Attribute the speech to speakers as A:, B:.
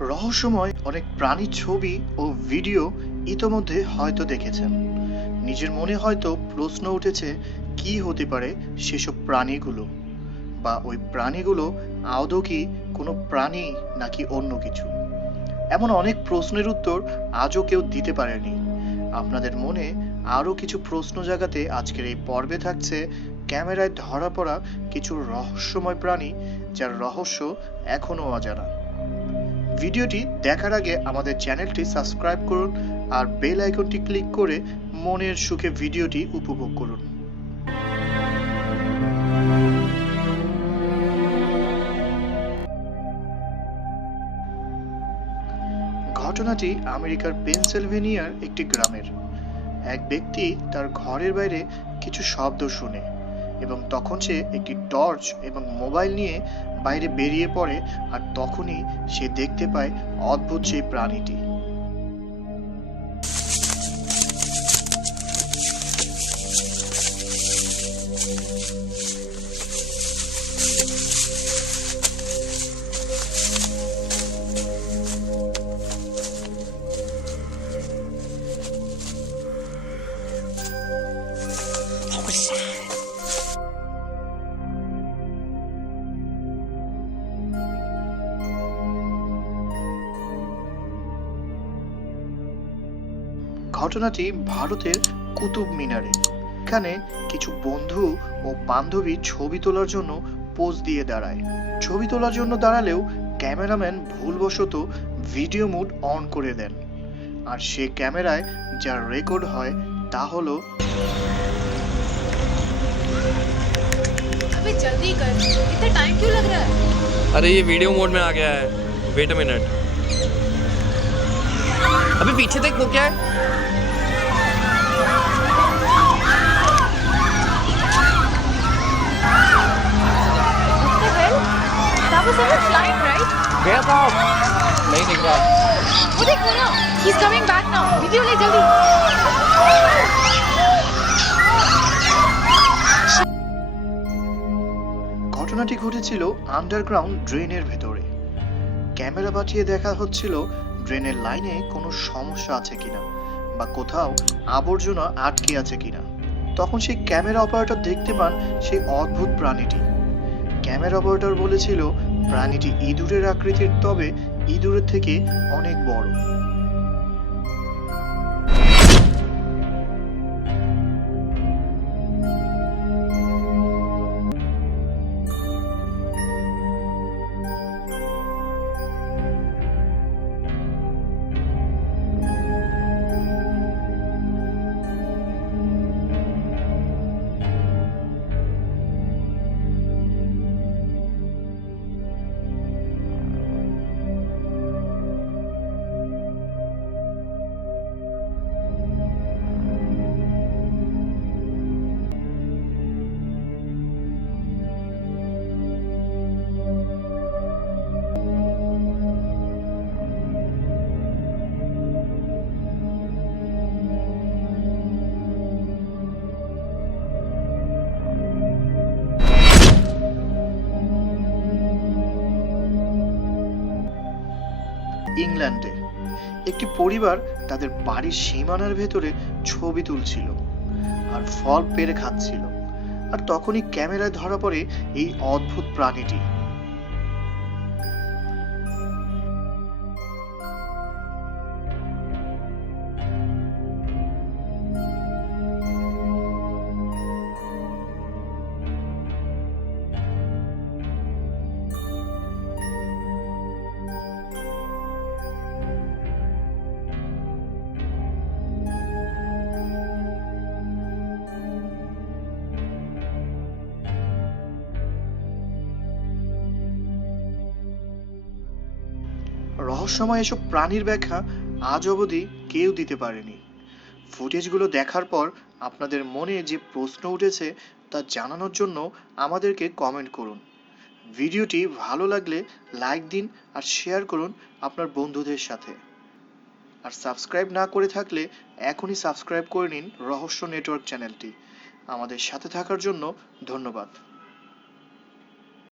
A: রহস্যময় অনেক প্রাণীর ছবি ও ভিডিও ইতোমধ্যে হয়তো দেখেছেন। নিজের মনে হয়তো প্রশ্ন উঠেছে, কি হতে পারে সেসব প্রাণীগুলো? বা ওই প্রাণীগুলো আদৌ কি কোনো প্রাণী নাকি অন্য কিছু? এমন অনেক প্রশ্নের উত্তর আজও কেউ দিতে পারেনি। আপনাদের মনে আরও কিছু প্রশ্ন জাগাতে আজকের এই পর্বে থাকছে ক্যামেরায় ধরা পড়া কিছু রহস্যময় প্রাণী, যার রহস্য এখনও অজানা। ভিডিওটি দেখার আগে আমাদের চ্যানেলটি সাবস্ক্রাইব করুন আর বেল আইকনটি ক্লিক করে মনের সুখে ভিডিওটি উপভোগ করুন। ঘটনাটি আমেরিকার পেনসিলভেনিয়ার একটি গ্রামের। এক ব্যক্তি তার ঘরের বাইরে কিছু শব্দ শুনে। এবং তখন সে একটি টর্চ এবং মোবাইল নিয়ে বাইরে বেরিয়ে পড়ে আর তখনই সে দেখতে পায় অদ্ভুত সেই প্রাণীটি। ঘটনাটি ভারতের কুতুব মিনারে এখানে কিছু বন্ধু ও বান্ধবী ছবি তোলার জন্য পোজ দিয়ে দাঁড়ায় ছবি তোলার জন্য দাঁড়ালেও ক্যামেরাম্যান ভুলবশত ভিডিও মুড অন করে দেন আর সে ক্যামেরায় যা রেকর্ড হয় তা হলো
B: अबे जल्दी कर इतना टाइम क्यों लग रहा है
C: अरे ये वीडियो मोड में आ गया है वेट अ मिनट अभी पीछे देख वो क्या है
B: What the hell? That was someone flying, right?
C: गया था नहीं दिख रहा
B: वो देख वो ना He's coming back now. Video ले जल्दी
A: ঘটনাটি ঘটেছিল আন্ডারগ্রাউন্ড ড্রেনের ভেতরে ক্যামেরা পাঠিয়ে দেখা হচ্ছিল ড্রেনের লাইনে কোনো সমস্যা আছে কিনা বা কোথাও আবর্জনা আটকে আছে কিনা? তখন সেই ক্যামেরা অপারেটর দেখতে পান সেই অদ্ভুত প্রাণীটি। ক্যামেরা অপারেটর বলেছিল, প্রাণীটি ইঁদুরের আকৃতির, তবে ইঁদুরের থেকে অনেক বড়। ইংল্যান্ডে। একটি পরিবার তাদের বাড়ির সীমানার ভেতরে ছবি তুলছিল আর ফল পেরে খাচ্ছিল। আর তখনই ক্যামেরায় ধরা পড়ে এই অদ্ভুত প্রাণীটি। রহস্যময় এসব প্রাণীর ব্যাখ্যা আজ অবধি কেউ দিতে পারেনি। ফুটেজগুলো দেখার পর আপনাদের মনে যে প্রশ্ন উঠেছে তা জানানোর জন্য আমাদেরকে কমেন্ট করুন। ভিডিওটি ভালো লাগলে লাইক দিন আর শেয়ার করুন আপনার বন্ধুদের সাথে। আর সাবস্ক্রাইব না করে থাকলে এখনই সাবস্ক্রাইব করে নিন রহস্য নেটওয়ার্ক চ্যানেলটি। আমাদের সাথে থাকার জন্য ধন্যবাদ।